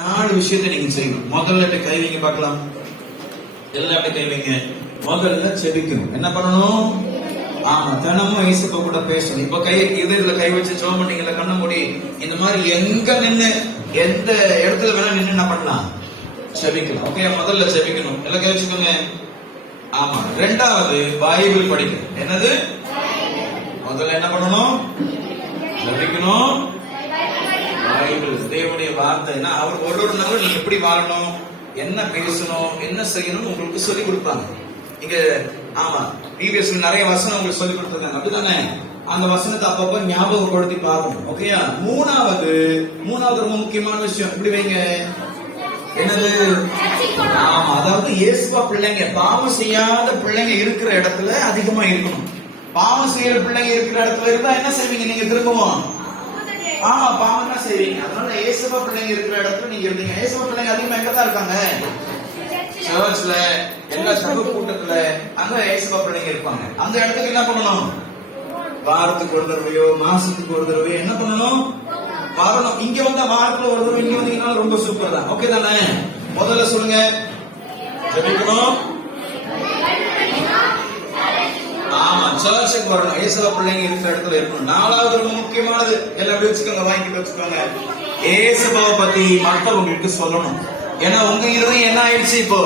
4 விஷயத்தை நீங்க செய்யணும். முதல்ல கை வைங்க பார்க்கலாம். எல்லாரும் கை வைங்க. முதல்ல செபிக்கணும். என்ன பண்ணணும்? ஆமா, தினமும் இயேசுப்பா கூட பேசணும். இப்ப இதயத்துல கை வச்சு ஜெபம் பண்ணீங்கல்ல, கண்ண மூடி இந்த மாதிரி எங்க நின்னு எந்த இடத்துல வேணா நின்னு என்ன பண்ணலாம்? செபிக்கலாம். ஓகே, முதல்ல செபிக்கணும். எல்லாம் கை வச்சுக்கோங்க. ஆமா. ரெண்டாவது பைபிள் படிக்கணும். என்னது? முதல்ல என்ன பண்ணணும்? செபிக்கணும். பைபிள், தேவனுடைய வார்த்தை. அவர் ஒரு நாள் நீங்க எப்படி வாழணும், என்ன பேசணும், என்ன செய்யணும் உங்களுக்கு சொல்லி கொடுப்பாங்க. இங்க ஆமா, பிபிஎஸ் நிறைய வசனம் உங்களுக்கு சொல்லி கொடுத்துருக்காங்க, அப்படிதானே? அந்த வசனத்தை அப்பப்ப ஞாபகப்படுத்தி பார்க்கணும். ஓகேயா? மூணாவது ரொம்ப முக்கியமான விஷயம், இப்படி வைங்க. என்னது? ஆமா, அதாவது இயேசுவா பிள்ளைங்க, பாவம் செய்யாத பிள்ளைங்க இருக்கிற இடத்துல அதிகமா இருக்கணும். பாவம் செய்யற பிள்ளைங்க இருக்கிற இடத்துல இருந்தா என்ன செய்வீங்க நீங்க? திரும்பவும் ஆமா, பாவம் தான் செய்வீங்க. அதனால இயேசுவா பிள்ளைங்க இருக்கிற இடத்துல நீங்க இருந்தீங்க. இயேசுவா பிள்ளைங்க அதிகமா எங்கதான் இருக்காங்க? சர்ச்ல, எல்லா சபை கூட்டத்துல, அங்க இயேசுவா பிள்ளைங்க இருப்பாங்க. அந்த இடத்துக்கு என்ன பண்ணணும்? வாரத்துக்கு ஒரு தடவையோ மாசத்துக்கு ஒரு தடவையோ என்ன பண்ணணும்? வரணும். இங்க வந்தா வாரத்துல ஒரு தடவை இங்க வந்தீங்கன்னா ரொம்ப சூப்பர் தான். ஓகே தானே? முதல்ல சொல்லுங்க, ஜெபிக்கணும். ஆமா, சர்ச்சுக்கு வரணும். இயேசுவா பிள்ளைங்க இருக்கிற இடத்துல இருக்கணும். நாலாவது ரொம்ப முக்கியமானது, எல்லாம் வச்சுக்கோங்க, வாங்கிட்டு வச்சுக்கோங்க. இயேசுவாவை பத்தி மற்றவங்களுக்கு சொல்லணும். ஏன்னா உங்க இருதயம் என்ன ஆயிடுச்சு? இப்போ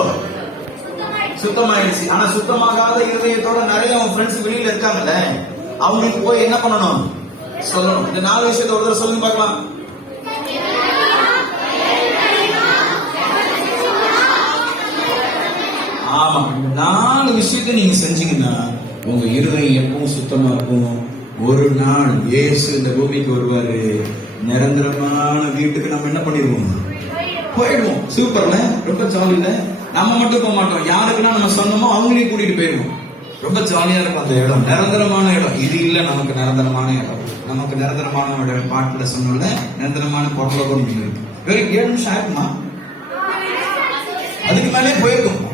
சுத்தமாயிடுச்சு. ஆனா சுத்தமாகாத இருதயத்தோட நிறைய உங்க ஃப்ரெண்ட்ஸ் வெளியில இருக்காங்கல்ல, அவங்களுக்கு போய் என்ன பண்ணணும்? சொல்லணும். இந்த 4 விஷயத்தை ஒரு தடவை சொல்லுங்க பார்க்கலாம். ஆமா, இந்த 4 விஷயத்தை நீங்க செஞ்சீங்கன்னா உங்க இருதயம் எப்பவும் சுத்தமா இருக்கும். ஒரு நாள் இயேசு இந்த பூமிக்கு வருவாரு, நிரந்தரமான வீட்டுக்கு நம்ம என்ன பண்ணிடுவோம்? போயிடுவோம். சூப்பர்ல, ரொம்ப ஜாலியில. நம்ம மட்டும் போக மாட்டோம், யாருக்குன்னா நம்ம சொன்னமோ அவங்களையும் கூட்டிட்டு போயிடுவோம். ரொம்ப ஜாலியா இருக்கும் அந்த இடம், நிரந்தரமான இடம். இது இல்ல நமக்கு நிரந்தரமான இடம். நமக்கு நிரந்தரமான இடம் பாட்டுல சொன்னோம்ல, நிரந்தரமான பொருளாதாரம் இருக்கு. வெறும் 7 நிமிஷம் ஆயிருக்குமா? அதுக்கு மேலே போயிருக்கும்.